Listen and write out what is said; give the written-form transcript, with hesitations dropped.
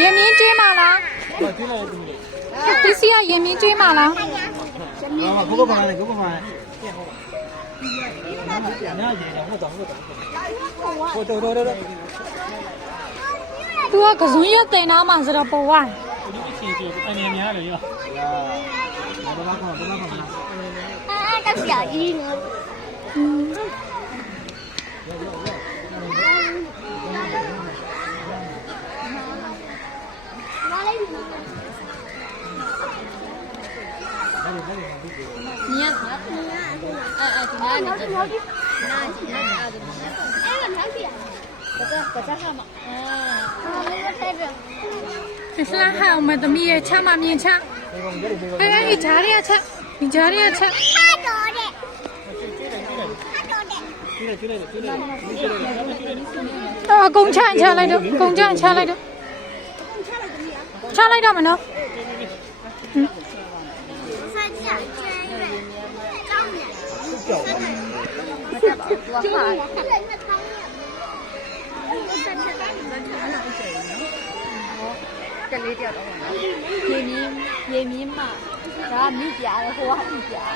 ရေမြင့်ကျွေးမလားဒီစီကရေမြင့်ကျွေးမလား ဘုဘပါလေဘုဘပါလေညာကျင်တော့ဟုတ်တော့ဟိုတော်သူကကစွန်းရတင်နာမှာဆိုတော့ပေါ်ဝိုင်း ဒီချင်းချင်းအနေများလေရောဘာဘာခေါ်ကဆရာကြီးနော်ညက်ဒီနားနေတယ်နားအဲ့ဒါနောက်ပြရဘာသာကမှာလေးထဲပြဒီစလာဟောင်းမသမီးရဲ့ချမမြင်ချဒီဂျာရီယာချက်ဒီဂျာရီယာချက်အကုန်ချလိုက်တော့ကုန်ချလိုက်တော့ချလိုက်တော့မနော်ကလေးတယောက်တော့ရေမြင်းမဒါမိပြားလေဟိုကမိပြား